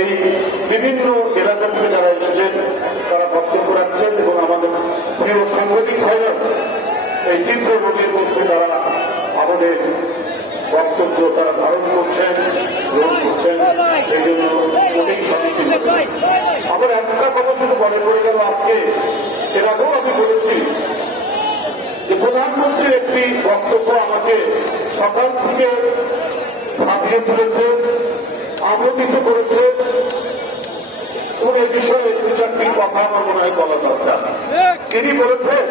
এই বিভিন্ন এলাকা থেকে যারা এসেছেন তারা বক্তব্য রাখছেন এবং আমাদের প্রিয় সাংবাদিক ভাইরা এই তীব্র রোগের মধ্যে তারা আমাদের বক্তব্য তারা ধারণ করছেন, গ্রহণ করছেন। এই জন্য অনেক শান্তি। আবার একটা কথা শুধু মনে পড়ে গেল, আজকে এর আগেও আমি বলেছি যে প্রধানমন্ত্রীর একটি বক্তব্য আমাকে সকাল থেকে ভাবিয়ে তুলেছে, আলোকিত করেছে এবং এই বিষয়ে দু চারটি কথা আমার মনে হয় বলা দরকার। তিনি বলেছেন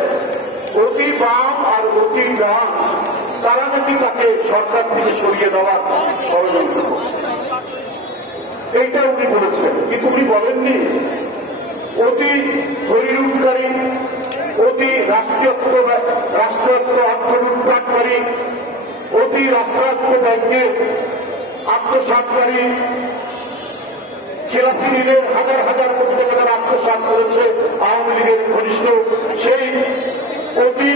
অতি বাম আর অতি ডান তারা নাকি তাকে সরকার থেকে সরিয়ে দেওয়ার ষড়যন্ত্র করছে, এইটা উনি বলেছেন। কিন্তু উনি বলেননি অতি হরিলুটকারী, অতি রাষ্ট্রায়ত্ত অর্থ লুটপাটকারী, অতি রাষ্ট্রায়ত্ত ব্যাংকে আত্মসাৎকারী, খেলাফি ঋণের হাজার হাজার কোটি টাকা যারা আত্মসাৎ করেছে আওয়ামী লীগের ঘনিষ্ঠ সেই অতি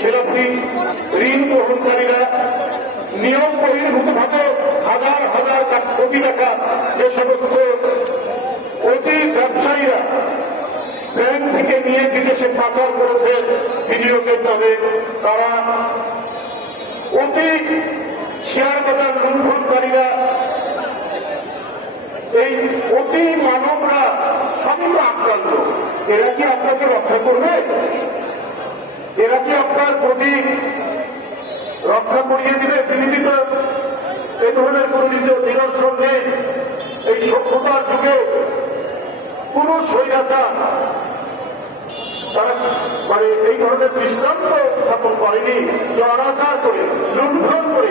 খেলাফি ঋণ গ্রহণকারীরা, নিয়ম বহির্ভূতভাবে হাজার হাজার কোটি টাকা যে সমস্ত অতি ব্যবসায়ীরা ব্যাংক থেকে নিয়ে বিদেশে পাচার করেছে বিনিয়োগের নামে, তারা অতি শেয়ার বাজার লুণ্ঠনকারীরা, এই অতি মানবরা সবই আক্রান্ত। এরা কি আপনাকে রক্ষা করবে? এরা কি আপনার প্রতি রক্ষা করিয়ে দিবে? পৃথিবীতে এ ধরনের কোন নিদর্শন নেই। এই সভ্যতার যুগে কোন স্বৈরাচার তারা মানে এই ধরনের দৃষ্টান্ত স্থাপন করেনি যে অনাচার করে, লুণ্ঠন করে,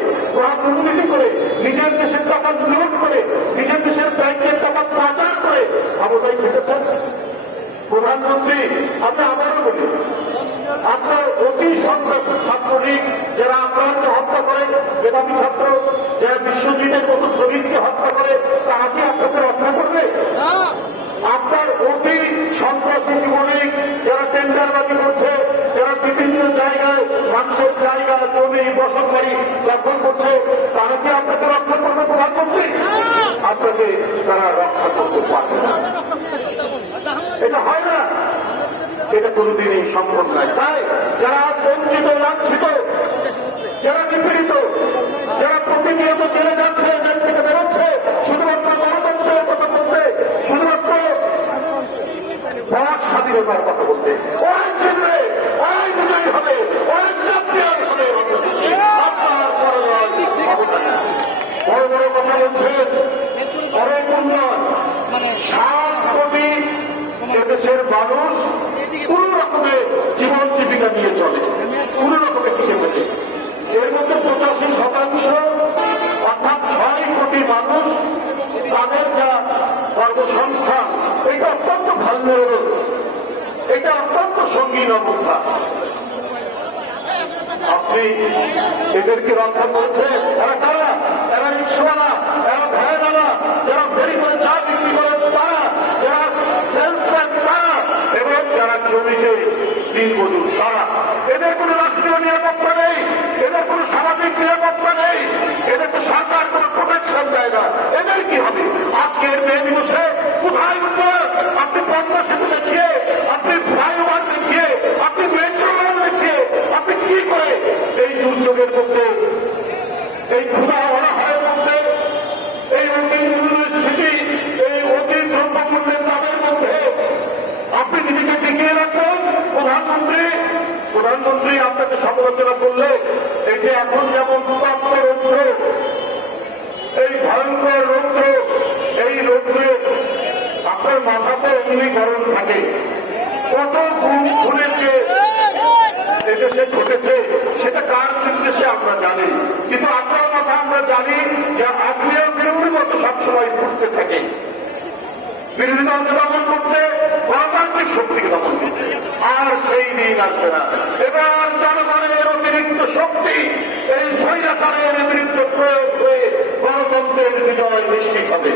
দুর্নীতি করে, নিজের দেশের টাকা লুট করে, নিজের দেশের ব্যাংকের টাকা পাচার করে ক্ষমতায় খেটেছেন প্রধানমন্ত্রী। আমি আবারও বলি, আপনার অতি সন্ত্রাস ছাত্রলীগ যারা আপনাকে হত্যা করে, মেধাবী ছাত্র যারা বিশ্বজিতের মতো শ্রমিককে হত্যা করে, তারা কি আপনাকে রক্ষা করবে? আপনার অতি সন্ত্রাসী যুবলীগ যারা টেন্ডারবাজি করছে, যারা বিভিন্ন জায়গায় মানুষের জায়গা জমি বসতবাড়ি দখল করছে, তারা কি আপনাকে রক্ষা করবে প্রধানমন্ত্রী? আপনাকে তারা রক্ষা করতে পারবে না। এটা হয় না, এটা কোনদিনই সম্ভব নয়। তাই যারা বঞ্চিত, লাঞ্ছিত, যারা নিপীড়িত, যারা প্রতিনিয়ত জেলে যাচ্ছে, জেল থেকে বেরোচ্ছে শুধুমাত্র গণতন্ত্রের কথা বলতে, শুধুমাত্র বাক স্বাধীনতার কথা বলতে, অনেক জিতবে, অনেক বিজয়ী হবে, অনেক চ্যাম্পিয়ন হবে। আপনার বড় বড় কথা বলছেন, অনেক উন্নয়ন, 7 কোটি এদেশের মানুষ কোন রকমের জীবন জীবিকা নিয়ে চলে, কোন রকমে টিকে থাকে। এর মধ্যে 85% অর্থাৎ 6 কোটি মানুষ তাদের যা কর্মসংস্থান, এটা অত্যন্ত ভালনারেবল, এটা অত্যন্ত সঙ্গীন অবস্থা। আপনি এদেরকে রক্ষা করেছেন। এরা কারা? এরা রিক্সাওয়ালা, এরা ভ্যানওয়ালা, যারা ফেরি করে চা বিক্রি করেন তারা, যারা সেলসম্যান তারা, এবং যারা জমিতে দিনমজুর তারা। এদের কোন রাষ্ট্রীয় নিরাপত্তা নেই, এদের কোন সামাজিক নিরাপত্তা নেই, এদেরকে সরকার কোন প্রোটেকশন দেয় না। এদের কি হবে? আজকের মে দিবসে কোথায় উন্নয়ন? আপনি পদ্মা সেতু দেখিয়ে, আপনি ফ্লাইওভার দেখিয়ে, আপনি মেট্রো রেল দেখিয়ে, আপনি কি করে এই দুর্যোগের মধ্যে, এই ক্ষুধা অনাহারের মধ্যে, এই অতি মূল্যস্ফীতি, এই অতি দ্রব্যমূল্যের দামের মধ্যে আপনি নিজেকে টিকিয়ে রাখবেন? প্রধানমন্ত্রী আপনাকে সমালোচনা করলে এই যে এখন যেমন উত্তপ্ত রৌদ্র, এই ভয়ঙ্কর রৌদ্র, এই রৌদ্রে আপনার মাথাতে এমনি গরম থাকে। কত খুনের যে এদেশে ঘটেছে সেটা কার নির্দেশে আমরা জানি, কিন্তু আপনার কথা আমরা জানি যে আপনিও বিরোধীর মতো সবসময় ঘুরতে থাকে, বিরোধী দলকে দমন করতে, গণতান্ত্রিক শক্তিকে দমন করতে। আর সেই দিন আসবে না। এবার জনগণের অতিরিক্ত শক্তি এই স্বৈরাচারের বিরুদ্ধে প্রয়োগ হয়ে গণতন্ত্রের বিজয় নিশ্চিত হবে।